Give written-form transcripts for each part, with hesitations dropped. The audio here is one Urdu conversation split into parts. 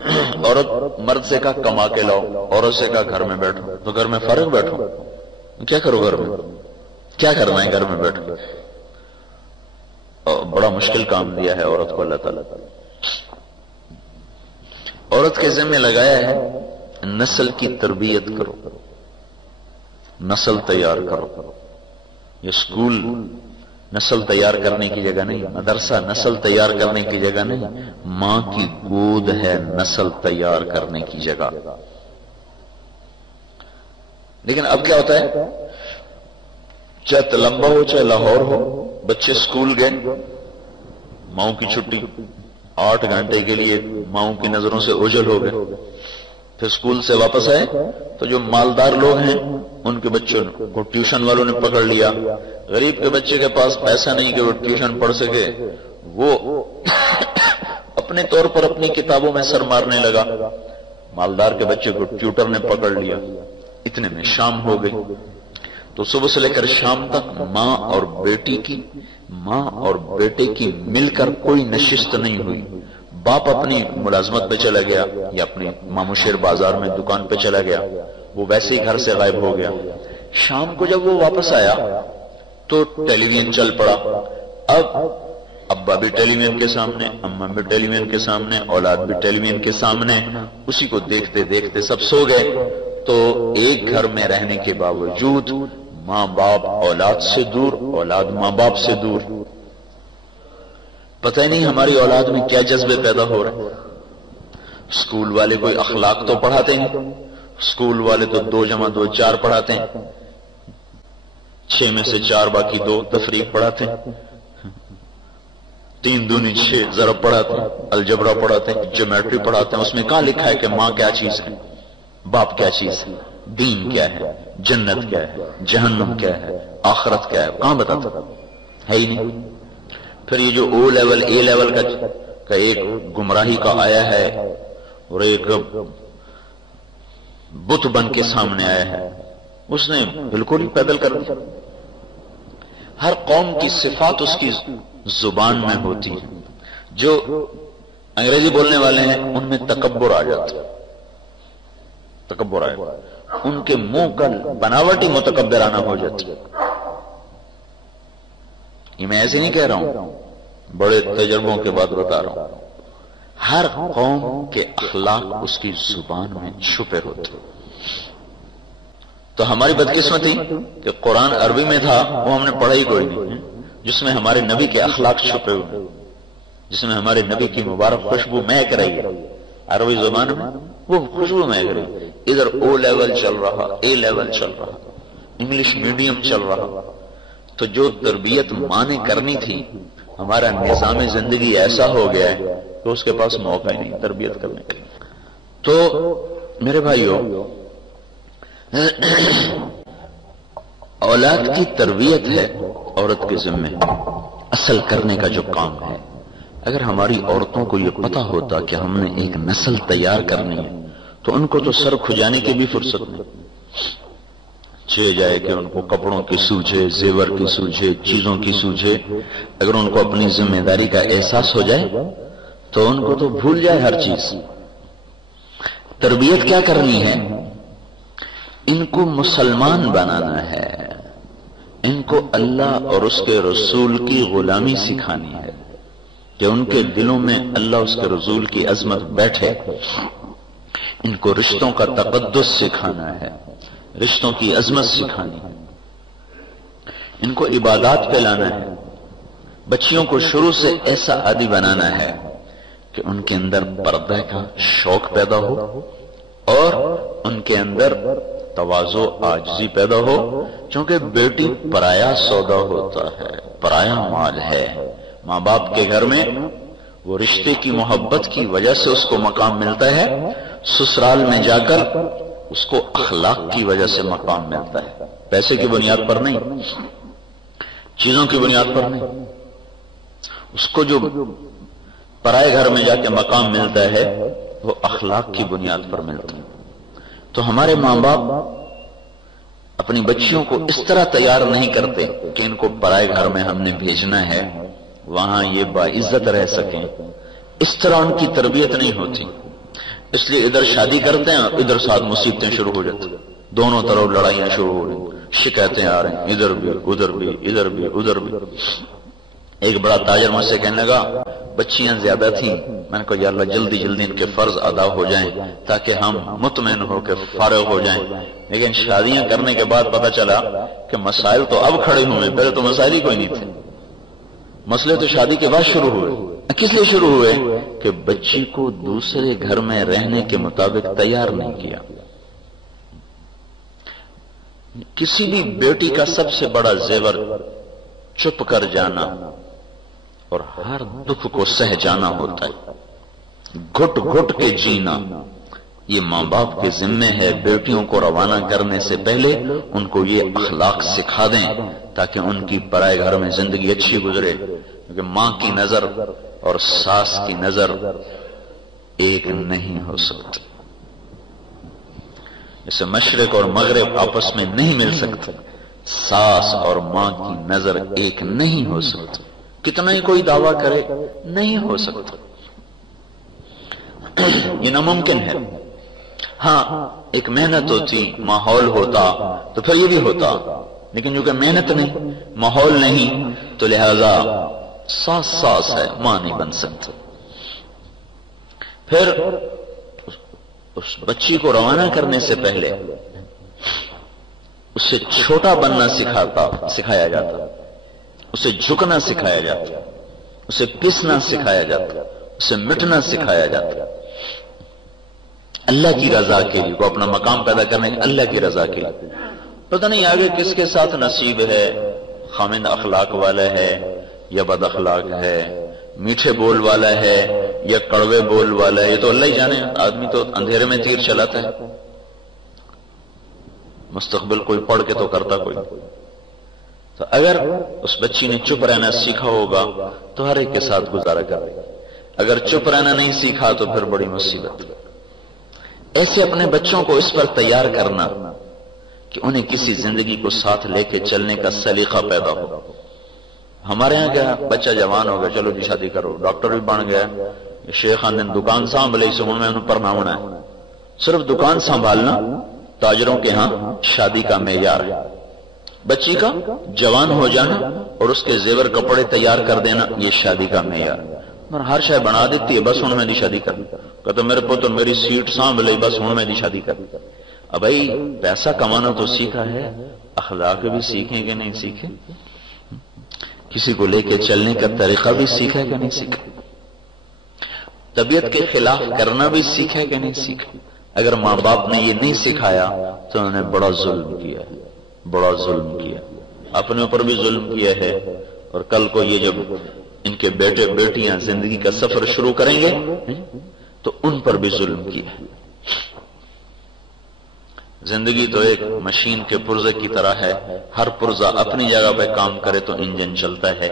عورت مرد سے کہا کما کے لاؤ، عورت سے کہا گھر میں بیٹھو، تو گھر میں فارغ بیٹھو، کیا کرو گھر میں؟ کیا کرنا ہے گھر میں بیٹھ کر؟ بڑا مشکل کام دیا ہے عورت کو اللہ تعالیٰ۔ عورت کے ذمہ لگایا ہے نسل کی تربیت کرو، نسل تیار کرو۔ یہ اسکول نسل تیار کرنے کی جگہ نہیں، مدرسہ نسل تیار کرنے کی جگہ نہیں، ماں کی گود ہے نسل تیار کرنے کی جگہ۔ لیکن اب کیا ہوتا ہے، چاہے تلمبا ہو چاہے لاہور ہو، بچے اسکول گئے، ماؤں کی چھٹی 8 گھنٹے کے لیے ماؤں کی نظروں سے اوجھل ہو گئے، پھر اسکول سے واپس آئے تو جو مالدار لوگ ہیں ان کے بچوں کو ٹیوشن والوں نے پکڑ لیا، غریب کے بچے کے پاس پیسہ نہیں کہ وہ ٹیوشن پڑھ سکے، وہ اپنے طور پر اپنی کتابوں میں سر مارنے لگا، مالدار کے بچے کو ٹیوٹر نے پکڑ لیا، اتنے میں شام ہو گئی۔ تو صبح سے لے کر شام تک ماں اور بیٹے کی مل کر کوئی نشست نہیں ہوئی۔ باپ اپنی ملازمت پہ چلا گیا یا اپنے مامو شیر بازار میں دکان پہ چلا گیا، وہ ویسے ہی گھر سے غائب ہو گیا۔ شام کو جب وہ واپس آیا تو ٹیلی ویژن چل پڑا، اب ابا بھی ٹیلی ویژن کے سامنے، اماں بھی ٹیلی ویژن کے سامنے، اولاد بھی ٹیلی ویژن کے سامنے، اسی کو دیکھتے دیکھتے سب سو گئے۔ تو ایک گھر میں رہنے کے باوجود ماں باپ اولاد سے دور، اولاد ماں باپ سے دور۔ پتہ ہی نہیں ہماری اولاد میں کیا جذبے پیدا ہو رہے ہیں۔ اسکول والے کوئی اخلاق تو پڑھاتے ہیں، اسکول والے تو 2 × 2 = 4 پڑھاتے ہیں، 6 میں سے 4 باقی 2 تفریق پڑھاتے ہیں، 3 × 2 = 6 ضرب پڑھاتے ہیں، الجبرا پڑھاتے ہیں، جیومیٹری پڑھاتے ہیں۔ اس میں کہاں لکھا ہے کہ ماں کیا چیز ہے، باپ کیا چیز ہے، دین کیا ہے، جنت کیا ہے، جہنم کیا ہے، آخرت کیا ہے، کہاں بتاتا ہے ہی نہیں۔ پھر یہ جو O لیول A لیول کا ایک گمراہی کا آیا ہے اور ایک بت بن کے سامنے آیا ہے، اس نے بالکل ہی پیدل کر دیا۔ ہر قوم کی صفات اس کی زبان میں ہوتی ہے۔ جو انگریزی بولنے والے ہیں ان میں تکبر آ جاتا ہے، تکبر آئے، ان کے منہ کا بناوٹ ہی متکبرانہ ہو جاتی ہے۔ یہ میں ایسے نہیں کہہ رہا ہوں، بڑے تجربوں کے بعد بتا رہا ہوں۔ ہر قوم کے اخلاق اس کی زبان میں چھپے ہوتے۔ تو ہماری بدقسمتی کہ قرآن عربی میں تھا، وہ ہم نے پڑھا ہی کوئی نہیں، جس میں ہمارے نبی کے اخلاق چھپے ہوئے، جس میں ہمارے نبی کی مبارک خوشبو مہک رہی ہے عربی زبان میں، وہ خوشبو مہک رہی۔ ادھر O لیول چل رہا، A لیول چل رہا، انگلش میڈیم چل رہا۔ تو جو تربیت ماں نے کرنی تھی، ہمارا نظام زندگی ایسا ہو گیا ہے کہ اس کے پاس موقع ہی نہیں تربیت کرنے کا۔ تو میرے بھائیو، اولاد کی تربیت ہے عورت کے ذمہ، اصل کرنے کا جو کام ہے۔ اگر ہماری عورتوں کو یہ پتا ہوتا کہ ہم نے ایک نسل تیار کرنی ہے تو ان کو تو سر کھجانے کی بھی فرصت نہیں، چھ جائے کہ ان کو کپڑوں کی سوجھے، زیور کی سوجھے، چیزوں کی سوجھے۔ اگر ان کو اپنی ذمہ داری کا احساس ہو جائے تو ان کو تو بھول جائے ہر چیز۔ تربیت کیا کرنی ہے؟ ان کو مسلمان بنانا ہے، ان کو اللہ اور اس کے رسول کی غلامی سکھانی ہے، کہ ان کے دلوں میں اللہ اس کے رسول کی عظمت بیٹھے۔ ان کو رشتوں کا تقدس سکھانا ہے، رشتوں کی عظمت سکھانی ہے، ان کو عبادات پہ لانا ہے۔ بچیوں کو شروع سے ایسا عادی بنانا ہے کہ ان کے اندر پردہ کا شوق پیدا ہو اور ان کے اندر تواضع عاجزی پیدا ہو، چونکہ بیٹی پرایا سودا ہوتا ہے، پرایا مال ہے۔ ماں باپ کے گھر میں وہ رشتے کی محبت کی وجہ سے اس کو مقام ملتا ہے، سسرال میں جا کر اس کو اخلاق کی وجہ سے مقام ملتا ہے، پیسے کی بنیاد پر نہیں، چیزوں کی بنیاد پر نہیں۔ اس کو جو پرائے گھر میں جا کے مقام ملتا ہے وہ اخلاق کی بنیاد پر ملتا ہے۔ تو ہمارے ماں باپ اپنی بچیوں کو اس طرح تیار نہیں کرتے کہ ان کو پرائے گھر میں ہم نے بھیجنا ہے، وہاں یہ باعزت رہ سکیں، اس طرح ان کی تربیت نہیں ہوتی۔ اس لیے ادھر شادی کرتے ہیں ادھر ساتھ مصیبتیں شروع ہو جاتی، دونوں طرف لڑائیاں شروع ہو رہی، شکایتیں آ رہی ہیں، ادھر بھی ادھر بھی ادھر بھی ادھر بھی۔ ایک بڑا تاجر مجھ سے کہنے لگا بچیاں زیادہ تھیں، میں نے کہا یا اللہ جلدی جلدی ان کے فرض ادا ہو جائیں تاکہ ہم مطمئن ہو کے فارغ ہو جائیں۔ لیکن شادیاں کرنے کے بعد پتہ چلا کہ مسائل تو اب کھڑے ہوئے، پہلے تو مسائل ہی کوئی نہیں تھے، مسئلے تو شادی کے بعد شروع ہوئے۔ کس لیے شروع ہوئے؟ کہ بچی کو دوسرے گھر میں رہنے کے مطابق تیار نہیں کیا۔ کسی بھی بیٹی کا سب سے بڑا زیور چپ کر جانا اور ہر دکھ کو سہ جانا ہوتا ہے، گھٹ گھٹ کے جینا۔ یہ ماں باپ کے ذمے ہے بیٹیوں کو روانہ کرنے سے پہلے ان کو یہ اخلاق سکھا دیں تاکہ ان کی پرائے گھر میں زندگی اچھی گزرے، کیونکہ ماں کی نظر اور ساس کی نظر ایک نہیں ہو سکتی، جیسے مشرق اور مغرب آپس میں نہیں مل سکتے، ساس اور ماں کی نظر ایک نہیں ہو سکتی، کتنا ہی کوئی دعویٰ کرے نہیں ہو سکتا، یہ ناممکن ہے۔ ہاں ایک محنت ہوتی، ماحول ہوتا تو پھر یہ بھی ہوتا، لیکن جو کہ محنت نہیں، ماحول نہیں، تو لہذا ساس ساس ہے، ماں نہیں بن سکتی۔ پھر اس بچی کو روانہ کرنے سے پہلے اسے چھوٹا بننا سکھایا جاتا، اسے جھکنا سکھایا جاتا، اسے پسنا سکھایا جاتا، اسے مٹنا سکھایا جاتا، اللہ کی رضا کے لیے، وہ اپنا مقام پیدا کرنے کے اللہ کی رضا کے لیے۔ پتہ نہیں آگے کس کے ساتھ نصیب ہے، خامند اخلاق والا ہے یا بد اخلاق ہے، میٹھے بول والا ہے یا کڑوے بول والا ہے، یہ تو اللہ ہی جانے، آدمی تو اندھیرے میں تیر چلاتا ہے، مستقبل کوئی پڑھ کے تو کرتا کوئی۔ تو اگر اس بچی نے چپ رہنا سیکھا ہوگا تو ہر ایک کے ساتھ گزارا کرے گا، اگر چپ رہنا نہیں سیکھا تو پھر بڑی مصیبت۔ ایسے اپنے بچوں کو اس پر تیار کرنا کہ انہیں کسی زندگی کو ساتھ لے کے چلنے کا سلیقہ پیدا ہو۔ ہمارے یہاں کیا بچہ جوان ہو گیا، چلو جی شادی کرو، ڈاکٹر بھی بن گیا، شیخ نے دکان سنبھالی سے میں انہوں پڑھنا ہونا ہے، صرف دکان سنبھالنا تاجروں کے ہاں شادی کا معیار ہے۔ بچی کا جوان ہو جانا اور اس کے زیور کپڑے تیار کر دینا یہ شادی کا معیار، اور ہر شے بنا دیتی ہے، بس ہوں میں دی شادی کرنی، کہتا میرے پتر میری سیٹ سانبھ لئی، بس ہوں میں دی شادی کرنی۔ اب بھائی پیسہ کمانا تو سیکھا ہے، اخلاق بھی سیکھیں کہ نہیں سیکھیں، کسی کو لے کے چلنے کا طریقہ بھی سیکھا کہ نہیں سیکھا، طبیعت کے خلاف کرنا بھی سیکھا کہ نہیں سیکھا۔ اگر ماں باپ نے یہ نہیں سکھایا تو انہوں نے بڑا ظلم کیا ہے، بڑا ظلم کیا، اپنے اوپر بھی ظلم کیا ہے، اور کل کو یہ جب ان کے بیٹے بیٹیاں زندگی کا سفر شروع کریں گے تو ان پر بھی ظلم کیا ہے۔ زندگی تو ایک مشین کے پرزے کی طرح ہے، ہر پرزہ اپنی جگہ پہ کام کرے تو انجن چلتا ہے۔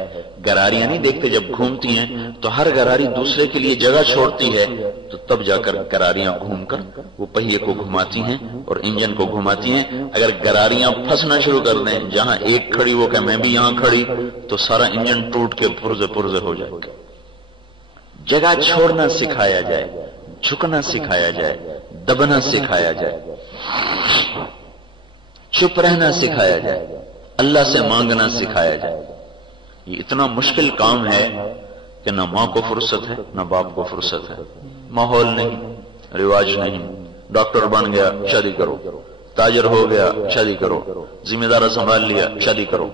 گراریاں نہیں دیکھتے جب گھومتی ہیں تو ہر گراری دوسرے کے لیے جگہ چھوڑتی ہے، تو تب جا کر گراریاں گھوم کر وہ پہیے کو گھماتی ہیں اور انجن کو گھماتی ہیں۔ اگر گراریاں پھنسنا شروع کر دیں، جہاں ایک کھڑی وہ کہ میں بھی یہاں کھڑی، تو سارا انجن ٹوٹ کے پرزے پرزے ہو جائے گا۔ جگہ چھوڑنا سکھایا جائے، جھکنا سکھایا جائے، دبنا سکھایا جائے، چپ رہنا سکھایا جائے، اللہ سے مانگنا سکھایا جائے۔ یہ اتنا مشکل کام ہے کہ نہ ماں کو فرصت ہے نہ باپ کو فرصت ہے، ماحول نہیں، رواج نہیں، ڈاکٹر بن گیا شادی کرو، تاجر ہو گیا شادی کرو، ذمہ دارہ سنبھال لیا شادی کرو،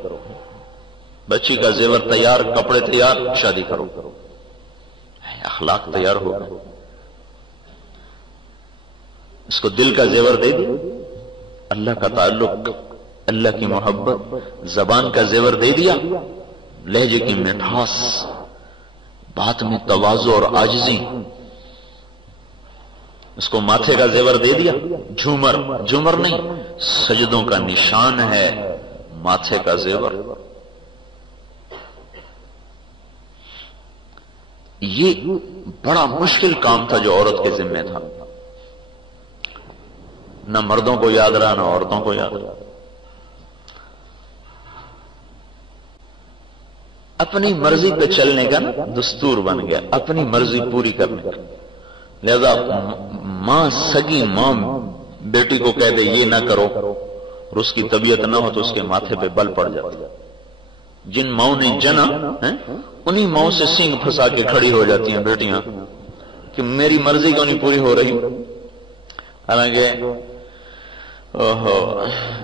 بچی کا زیور تیار، کپڑے تیار، شادی کرو، اخلاق تیار ہو گئے، اس کو دل کا زیور دے دیا، اللہ کا تعلق، اللہ کی محبت، زبان کا زیور دے دیا، لہجے کی مٹھاس، بات میں تواضع اور عاجزی، اس کو ماتھے کا زیور دے دیا، جھومر، جھومر نہیں، سجدوں کا نشان ہے ماتھے کا زیور۔ یہ بڑا مشکل کام تھا جو عورت کے ذمہ تھا، نہ مردوں کو یاد رہا نہ عورتوں کو یاد رہا، اپنی مرضی پہ چلنے کا نا دستور بن گیا، اپنی مرضی پوری کرنے کا۔ لہذا ماں سگی ماں بیٹی کو کہہ دے یہ نہ کرو اور اس کی طبیعت نہ ہو تو اس کے ماتھے پہ بل پڑ جاتا. جن ماؤں نے جنا انہی ماؤں سے سینگ پھنسا کے کھڑی ہو جاتی ہیں بیٹیاں کہ میری مرضی کیوں نہیں پوری ہو رہی. حالانکہ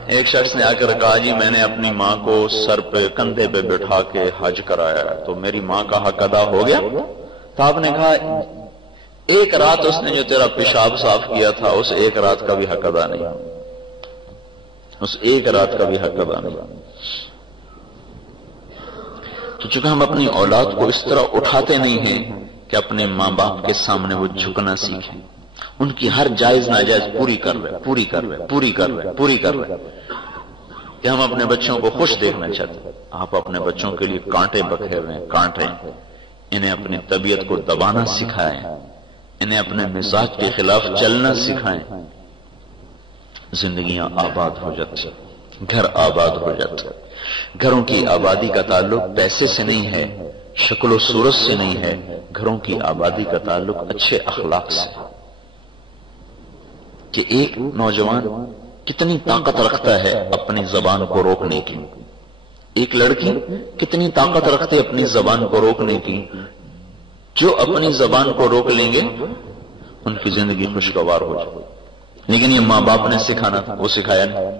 ایک شخص نے آ کر کہا جی میں نے اپنی ماں کو سر پہ کندھے پہ بٹھا کے حج کرایا تو میری ماں کا حق ادا ہو گیا. تو آپ نے کہا ایک رات اس نے جو تیرا پیشاب صاف کیا تھا اس ایک رات کا بھی حق ادا نہیں, اس ایک رات کا بھی حق ادا نہیں. تو چونکہ ہم اپنی اولاد کو اس طرح اٹھاتے نہیں ہیں کہ اپنے ماں باپ کے سامنے وہ جھکنا سیکھیں, ان کی ہر جائز ناجائز پوری کر رہے پوری کر رہے پوری کر رہے پوری کر رہے کہ ہم اپنے بچوں کو خوش دیکھنا چاہتے ہیں. آپ اپنے بچوں کے لیے کانٹے بکھیر رہے ہیں, کانٹے. انہیں اپنی طبیعت کو دبانا سکھائیں, انہیں اپنے مزاج کے خلاف چلنا سکھائیں. زندگیاں آباد ہو جاتی, گھر آباد ہو جاتے. گھروں کی آبادی کا تعلق پیسے سے نہیں ہے, شکل و صورت سے نہیں ہے, گھروں کی آبادی کا تعلق اچھے اخلاق سے. کہ ایک نوجوان کتنی طاقت رکھتا ہے اپنی زبان کو روکنے کی, ایک لڑکی کتنی طاقت رکھتے ہے اپنی زبان کو روکنے کی. جو اپنی زبان کو روک لیں گے ان کی زندگی خوشگوار ہو جائے. لیکن یہ ماں باپ نے سکھانا تھا, وہ سکھایا نہیں.